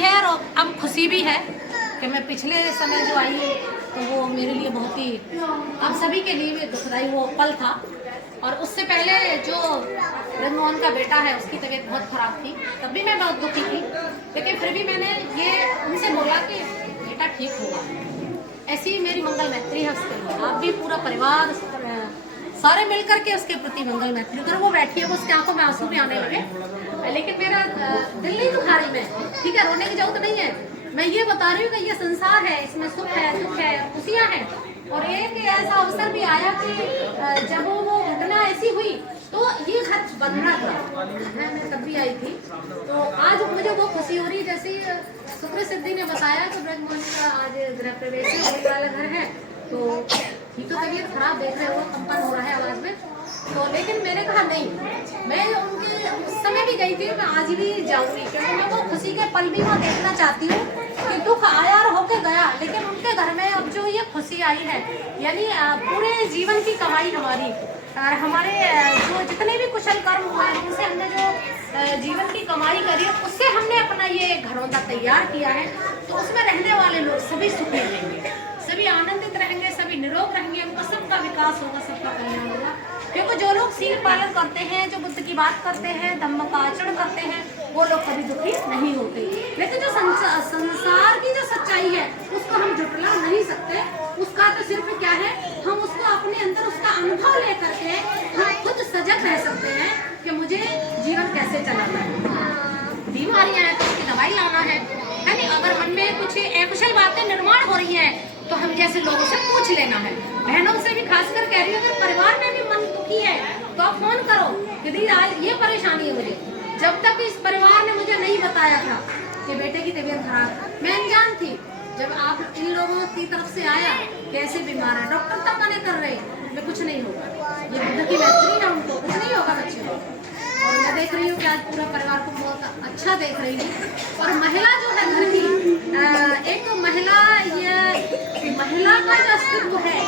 है और अब खुशी भी है कि मैं पिछले समय जो आई तो वो मेरे लिए बहुत ही, अब सभी के लिए भी दुखदाई वो पल था। और उससे पहले जो ब्रजमोहन का बेटा है उसकी तबीयत बहुत खराब थी, तब भी मैं बहुत दुखी थी, लेकिन फिर भी मैंने ये उनसे बोला कि बेटा ठीक होगा। ऐसी ही मेरी मंगल मैत्री है उसके लिए। आप भी पूरा परिवार सारे मिलकर के उसके प्रति मंगल मैत्री करो। वो बैठी है, वो उसके आंखों में आंसू भी आने लगे, लेकिन मेरा दिल नहीं दुखा रही मैं, ठीक है, रोने की जरूरत नहीं है। मैं ये बता रही हूँ कि ये संसार है, इसमें सुख है, दुख है, खुशियाँ हैं। और एक ऐसा अवसर भी आया कि जब वो घटना ऐसी हुई तो ये घर बन रहा था, मैं तब भी आई थी। तो आज मुझे वो खुशी हो रही, जैसे शुक्र सिद्धि ने बताया कि ब्रजमोहन का आज गृह प्रवेश होने वाला घर है। तो ठीक तो तबीयत खराब देख रहे हो, कंपन हो रहा है आवाज में, तो लेकिन मैंने कहा नहीं, मैं उनके उस समय भी गई थी, मैं आज भी जाऊंगी, क्योंकि मैं वो खुशी के पल भी वहाँ देखना चाहती हूँ कि दुख आया और होके गया, लेकिन उनके घर में अब जो ये खुशी आई है, यानी पूरे जीवन की कमाई हमारी और हमारे जो जितने भी कुशल कर्म हुए हैं उनसे हमने जो जीवन की कमाई करी है उससे हमने अपना ये घरौंदा तैयार किया है। तो उसमें रहने वाले लोग सभी सुखी रहेंगे, सभी आनंदित रहेंगे, सभी निरोग रहेंगे, उनका सबका विकास होगा, सबका कल्याण होगा। क्योंकि जो लोग शील पालन करते हैं, जो बुद्ध की बात करते हैं, धम्म का आचरण करते हैं, वो लोग कभी दुखी नहीं होते। लेकिन जो संसार की जो सच्चाई है उसको हम झुठला नहीं सकते। उसका तो सिर्फ क्या है, हम उसको अपने अंदर उसका अनुभव लेकर के हम खुद सजग रह सकते हैं कि मुझे जीवन कैसे चलाना है। बीमारियां हैं तो उसकी दवाई लाना है नहीं। अगर मन में कुछ अकुशल बातें निर्माण हो रही हैं तो हम जैसे लोगों से पूछ लेना है। बहनों से भी खासकर कह रही हूँ, अगर परिवार में भी मन दुखी है तो आप फोन करो कि दीदी आज ये परेशानी है मुझे। जब तक इस परिवार ने मुझे नहीं बताया था कि बेटे की तबीयत खराब, मैं अनजान थी। जब आप इन लोगों की तरफ से आया कैसे बीमार है, डॉक्टर तक मना कर रहे हैं कुछ नहीं होगा, ये बुद्ध की मैत्री है, उनको कुछ नहीं होगा बच्चे को। और मैं देख रही हूँ कि आज पूरा परिवार को बहुत अच्छा देख रही हूँ। और महिला जो है घर की एक महिला, ये महिला का जो अस्तित्व है,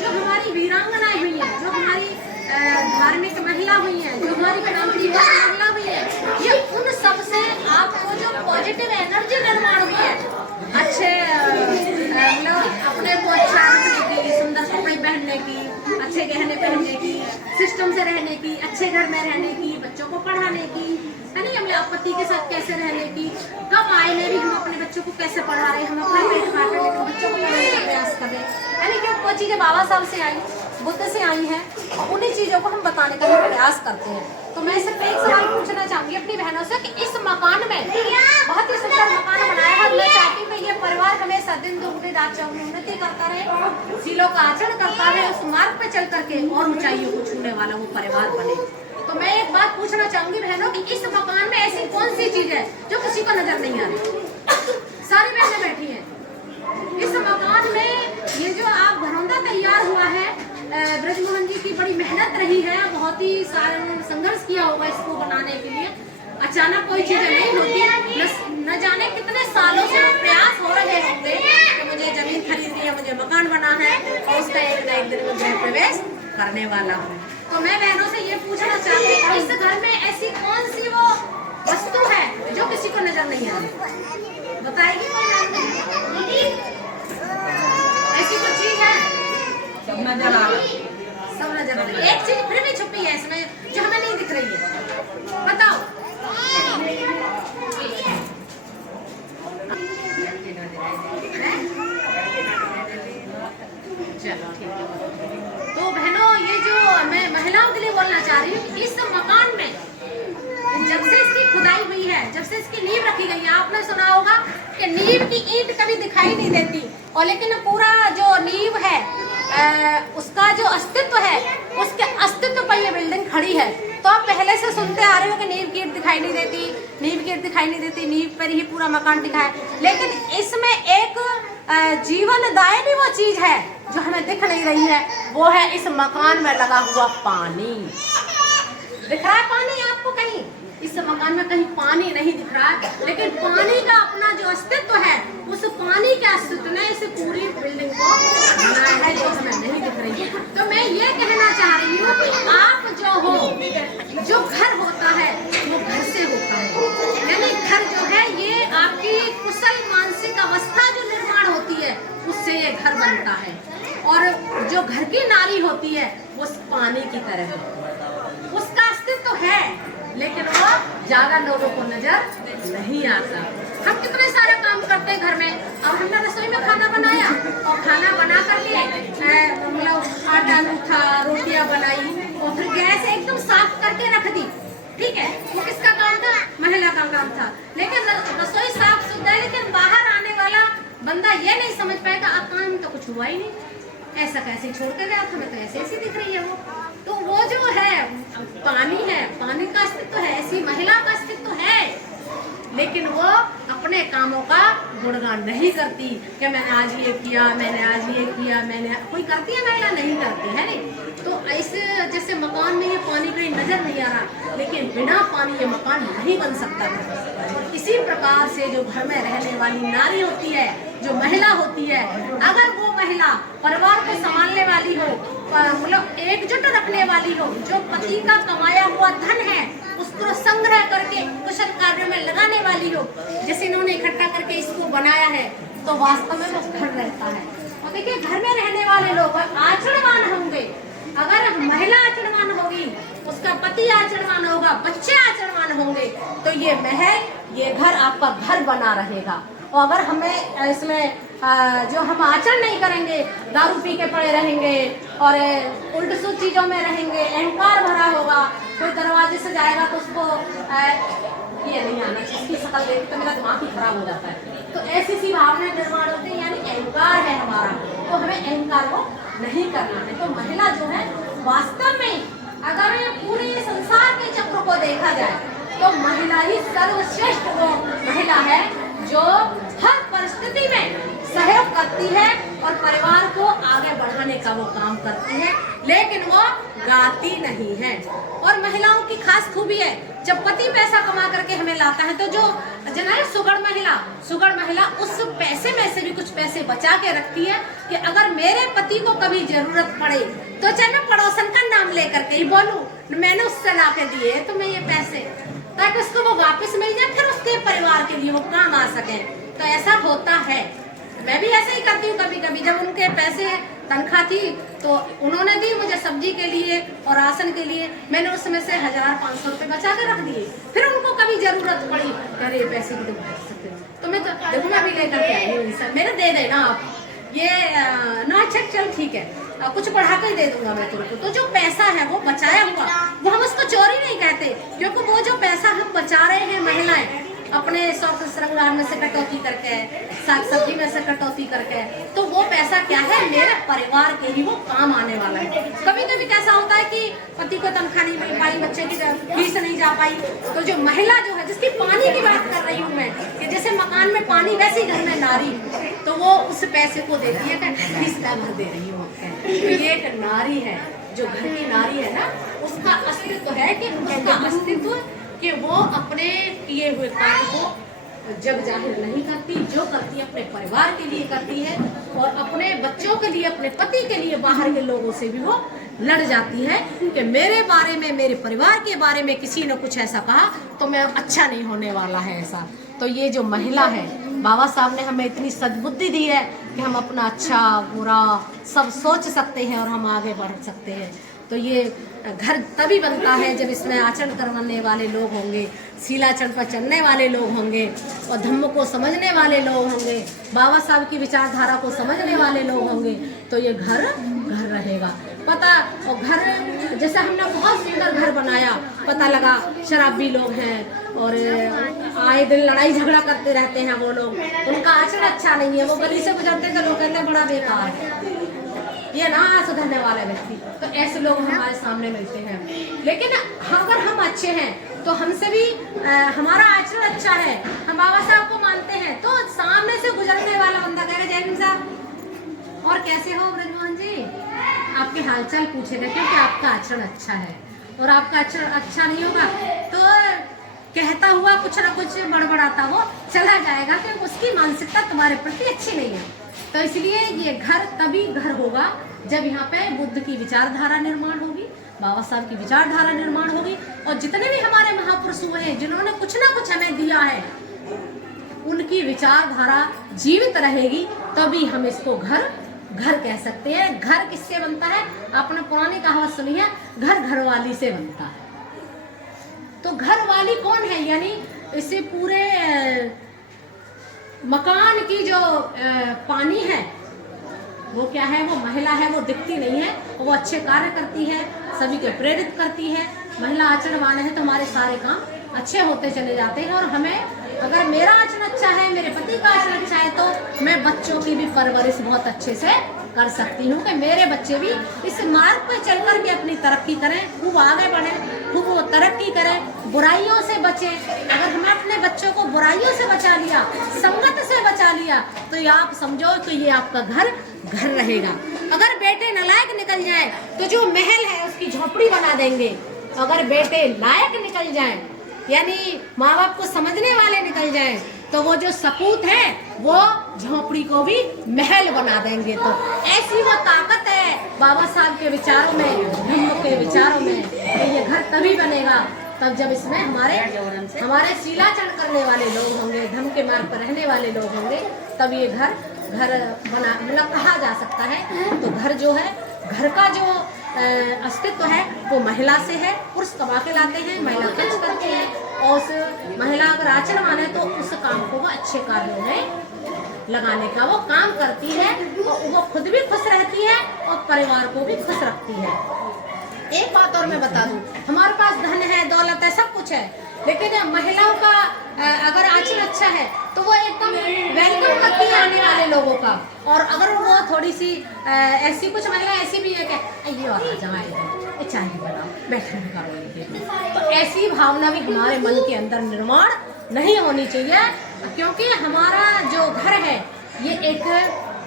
जो हमारी वीरांगनाएं हुई है, जो हमारी धार्मिक महिला हुई है, जो हमारी क्रांतिकारी महिला हुई है, ये उन सब से आपको जो पॉजिटिव एनर्जी निर्माण हुई है, अच्छे मतलब अपने को अच्छा रखने की, सुंदर कपड़े पहनने की, अच्छे गहने पहनने की, सिस्टम से रहने की, अच्छे घर में रहने की, बच्चों को पढ़ाने की, है नहीं, हमें आपत्ति के साथ कैसे रहने की, कब आए में भी हम अपने बच्चों को कैसे पढ़ा रहे हैं, हम अपने पेट काट रहे हैं, बच्चों को पढ़ाने का प्रयास करें, है नहीं। क्यों वो चीज़ें बाबा साहब से आई, बुद्ध से आई हैं, और उन्हीं चीज़ों को हम बताने का भी प्रयास करते हैं। तो मैं सिर्फ एक सवाल पूछना चाहूँगी अपनी बहनों से कि इस मकान में बहुत ही सुंदर मकान बनाया है, मैं चाहती हूँ कि ये परिवार हमेशा दिन दुगनी उन्नति करता रहे, शीलों का आचरण करता रहे, उस मार्ग पे चल करके और ऊंचाइयों को छूने वाला वो परिवार बने। तो मैं एक बात पूछना चाहूंगी बहनों कि इस मकान में ऐसी कौन सी चीज है जो किसी को नजर नहीं आ रही? सारी बहनें बैठी हैं इस मकान में। ये जो आप घरौंदा तैयार हुआ है, ब्रजमोहन जी की बड़ी मेहनत रही है, बहुत ही संघर्ष किया होगा इसको बनाने के लिए। अचानक कोई चीजें नहीं होती, न जाने कितने सालों से प्रयास हो रहे होंगे कि मुझे जमीन खरीदनी है, मुझे मकान बना है और उसका एक न एक दिन में गृह प्रवेश करने वाला हूँ। तो मैं बहनों से ये पूछना चाहती हूँ, इस घर में ऐसी कौन सी वो वस्तु है जो किसी को नजर नहीं आ रही? बताएगी कोई? ऐसी कोई चीज है? सब नजर आ रहा है, सब नजर आ रहा है। एक चीज फिर भी छुपी है इसमें जो हमें नहीं दिख रही है, बताओ। चलो ठीक है। तो बहनों, ये जो मैं महिलाओं के लिए बोलना चाह रही हूँ, इस मकान में जब से इसकी खुदाई हुई है, जब से इसकी नींव रखी गई है, आपने सुना होगा कि नींव की ईंट कभी दिखाई नहीं देती, और लेकिन पूरा जो नींव है उसका जो अस्तित्व है, उसके अस्तित्व पर ये बिल्डिंग खड़ी है। तो आप पहले से सुनते आ रहे हो कि नींव की ईंट दिखाई नहीं देती, नींव की ईंट दिखाई नहीं देती, नींव पर ही पूरा मकान दिखा है। लेकिन इसमें एक जीवनदायिनी वो चीज है जो हमें दिख नहीं रही है, वो है इस मकान में लगा हुआ पानी। दिख रहा है पानी आपको कहीं? इस मकान में कहीं पानी नहीं दिख रहा है, लेकिन पानी का अपना जो अस्तित्व है, उस पानी के अस्तित्व ने इस पूरी बिल्डिंग को बनाया है जो हमें नहीं दिख रही है। तो मैं ये कहना चाह रही हूँ कि आप जो हो, जो घर होता है वो घर से होता है, यानी घर जो है ये आपकी घर बनता है। और जो घर की नारी होती है वो पानी की तरह होती है, उसका अस्तित्व है लेकिन वो ज्यादा लोगों को नजर नहीं आता। हम कितने सारे काम करते हैं घर में, अब हमने रसोई में खाना बनाया और खाना बना करके मतलब आटा गूंथा, रोटियां बनाई और फिर गैस एकदम साफ करके रख दी, ठीक है, वो किसका काम था? महिला का काम था। लेकिन रसोई साफ सुथरा है, लेकिन बाहर आने वाला बंदा ये नहीं समझ पाएगा काम तो कुछ हुआ ही नहीं, ऐसा कैसे छोड़ के गया था, मैं तो ऐसे ऐसी दिख रही है वो। तो वो जो है पानी है, पानी का अस्तित्व है, ऐसी महिला का अस्तित्व है, लेकिन वो अपने कामों का गुणगान नहीं करती कि मैंने आज ये किया, मैंने आज ये किया, मैंने कोई करती है महिला? नहीं करती है। नहीं तो ऐसे जैसे मकान में ये पानी कहीं नजर नहीं आ रहा, लेकिन बिना पानी ये मकान नहीं बन सकता था। इसी प्रकार से जो घर में रहने वाली नारी होती है, जो महिला होती है, अगर वो महिला परिवार को संभालने वाली हो, मतलब एकजुट रखने वाली हो, जो पति का कमाया हुआ धन है उसको संग्रह करके कुशल कार्यों में लगाने वाली हो, जैसे इन्होंने इकट्ठा करके इसको बनाया है, तो वास्तव में वो घर रहता है। और देखिए घर में रहने वाले लोग आचरणवान होंगे। अगर महिला आचरणवान होगी, उसका पति आचरणवान होगा, बच्चे आचरणवान होंगे, तो ये महल, ये घर आपका घर बना रहेगा। और अगर हमें इसमें जो हम आचरण नहीं करेंगे, दारू पी के पड़े रहेंगे और उल्ट सुल्ट चीजों में रहेंगे, अहंकार भरा होगा, कोई दरवाजे से जाएगा तो उसको ये नहीं आना चाहिए, इसकी शक्ल देख तो मेरा दिमाग ही खराब हो जाता है, तो ऐसी सी भावना निर्माण होती है, यानी अहंकार है हमारा, तो हमें अहंकार को नहीं करना है। तो महिला जो है वास्तव में अगर पूरे संसार के चक्र को देखा जाए तो महिला ही सर्वश्रेष्ठ वो महिला है जो हर परिस्थिति में सहयोग करती है और परिवार को आगे बढ़ाने का वो काम करती है, लेकिन वो गाती नहीं है। और महिलाओं की खास खूबी है, जब पति पैसा कमा करके हमें लाता है तो जो जना है सुगढ़ महिला उस पैसे में से भी कुछ पैसे बचा के रखती है कि अगर मेरे पति को कभी जरूरत पड़े तो चाहे मैं पड़ोसन का नाम लेकर के ही बोलूं, मैंने उससे ला के दिए तुम्हें ये पैसे, ताकि उसको वो वापस मिल जाए, फिर उसके परिवार के लिए वो काम आ सके। तो ऐसा होता है, मैं भी ऐसे ही करती हूँ कभी कभी। जब उनके पैसे तनख्वाह थी तो उन्होंने दी मुझे सब्जी के लिए और राशन के लिए, मैंने उसमें से 1000-500 रुपए बचा के रख दिए, फिर उनको कभी जरूरत पड़ी, अरे पैसे भी तो मैं तो देखो मैं अभी लेकर के आई हूँ, मेरे दे देना आप ये ना, अच्छा चल ठीक है, कुछ बढ़ा कर ही दे दूंगा मैं तुमको। तो जो पैसा है वो बचाया हुआ, वो हम उसको चोरी नहीं कहते, क्योंकि वो जो पैसा हम बचा रहे हैं महिलाएं अपने शौक श्रृंगार में से कटौती करके, साग सब्जी में से कटौती करके, तो वो पैसा क्या है, मेरे परिवार के ही वो काम आने वाला है। कभी कभी कैसा होता है कि पति को तनख्वाह नहीं मिल पाई, बच्चे की फीस नहीं जा पाई, तो जो महिला जो है, जिसकी पानी की बात कर रही हूँ मैं, कि जैसे मकान में पानी वैसे ही घर में नारी, तो वो उस पैसे को देती है कि फीस का भर दे रही हूँ। तो ये एक नारी है, जो घर की नारी है ना, उसका अस्तित्व है कि उसका अस्तित्व कि वो अपने किए हुए कार्य को जग जाहिर नहीं करती, जो करती है अपने परिवार के लिए करती है और अपने बच्चों के लिए, अपने पति के लिए बाहर के लोगों से भी वो लड़ जाती है कि मेरे बारे में, मेरे परिवार के बारे में किसी ने कुछ ऐसा कहा तो मैं अच्छा नहीं होने वाला है ऐसा। तो ये जो महिला है, बाबा साहब ने हमें इतनी सद्बुद्धि दी है कि हम अपना अच्छा बुरा सब सोच सकते हैं और हम आगे बढ़ सकते हैं। तो ये घर तभी बनता है जब इसमें आचरण करने वाले लोग होंगे, शीलाचरण पर चलने वाले लोग होंगे और धम्म को समझने वाले लोग होंगे, बाबा साहब की विचारधारा को समझने वाले लोग होंगे, तो ये घर घर रहेगा। पता और घर जैसे हमने बहुत सुंदर घर बनाया, पता लगा शराबी लोग हैं और आए दिन लड़ाई झगड़ा करते रहते हैं वो लोग, उनका आचरण अच्छा नहीं है, वो गली से गुजरते तो लोग कहते हैं बड़ा बेकार है, ये ना सुधरने वाला व्यक्ति। तो ऐसे लोग हमारे सामने मिलते हैं, लेकिन अगर हम अच्छे हैं तो हमसे भी हमारा आचरण अच्छा है, हम बाबा साहब को मानते हैं, तो सामने से गुजरने वाला बंदा कहेगा जय भीम साहब और कैसे हो ब्रजमोहन जी, आपके हालचाल पूछेगा, क्योंकि आपका आचरण अच्छा है। और आपका आचरण अच्छा नहीं होगा तो कहता हुआ कुछ ना कुछ बड़बड़ाता वो चला जाएगा, क्योंकि उसकी मानसिकता तुम्हारे प्रति अच्छी नहीं है। तो इसलिए ये घर तभी घर होगा जब यहाँ पे बुद्ध की विचारधारा निर्माण होगी, बाबा साहब की विचारधारा निर्माण होगी, और जितने भी हमारे महापुरुष हुए हैं जिन्होंने कुछ ना कुछ हमें दिया है, उनकी विचारधारा जीवित रहेगी, तभी हम इसको घर घर कह सकते हैं। घर किससे बनता है? आपने पुरानी कहावत सुनी है, घर घरवाली से बनता है। तो घरवाली कौन है? यानी इसे पूरे मकान की जो पानी है वो क्या है? वो महिला है। वो दिखती नहीं है, वो अच्छे कार्य करती है, सभी को प्रेरित करती है। महिला आचरणवान है तो हमारे सारे काम अच्छे होते चले जाते हैं। और हमें, अगर मेरा आचरण अच्छा है, मेरे पति का आचरण अच्छा है, तो मैं बच्चों की भी परवरिश बहुत अच्छे से कर सकती हूँ कि मेरे बच्चे भी इस मार्ग पर चल कर के अपनी तरक्की करें, खूब आगे बढ़ें, खूब वो तरक्की करें, बुराइयों से बचें। अगर हमें अपने बच्चों को बुराइयों से बचा लिया, संगत से बचा लिया, तो ये आप समझो तो ये आपका घर घर रहेगा। अगर बेटे नालायक निकल जाए तो जो महल है उसकी झोपड़ी बना देंगे। अगर बेटे लायक निकल जाए, यानी माँ बाप को समझने वाले निकल जाएं, तो वो जो सपूत है वो झोपड़ी को भी महल बना देंगे। तो ऐसी वो ताकत है बाबा साहब के विचारों में, धम्म के विचारों में। तो ये घर तभी बनेगा तब जब इसमें हमारे शीलाचरण करने वाले लोग होंगे, धर्म के मार्ग पर रहने वाले लोग होंगे, तब ये घर बना, मतलब कहा जा सकता है। तो घर जो है, घर का जो अस्तित्व है वो महिला से है। पुरुष कमा के लाते हैं, महिला खर्च करती है, और उस महिला अगर आचरणवान है तो उस काम को वो अच्छे कार्यों में लगाने का वो काम करती है। और वो खुद भी खुश रहती है और परिवार को भी खुश रखती है। एक बात और मैं बता दूं, हमारे पास धन है, दौलत है, सब कुछ है, लेकिन महिलाओं का अगर आचरण अच्छा है तो वो एकदम वेलकम करती है आने वाले लोगों का। और अगर वो थोड़ी सी ऐसी, कुछ महिला ऐसी भी है कि ये और जमाए चाय बनाओ, बैठने करो, तो ऐसी भावना भी हमारे मन के अंदर निर्माण नहीं होनी चाहिए। क्योंकि हमारा जो घर है ये एक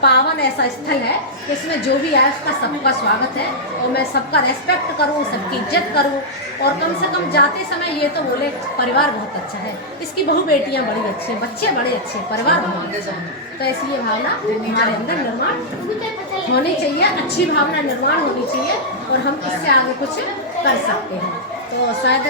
पावन ऐसा स्थल है कि इसमें जो भी आए उसका सबका स्वागत है, और मैं सबका रेस्पेक्ट करूं, सबकी इज्जत करूं, और कम से कम जाते समय ये तो बोले परिवार बहुत अच्छा है, इसकी बहू बेटियां बड़ी अच्छी हैं, बच्चे बड़े अच्छे, परिवार बहुत अच्छा है। तो ऐसी ये भावना हमारे अंदर निर्माण होनी चाहिए, अच्छी भावना निर्माण होनी चाहिए, और हम इससे आगे कुछ कर सकते हैं। तो शायद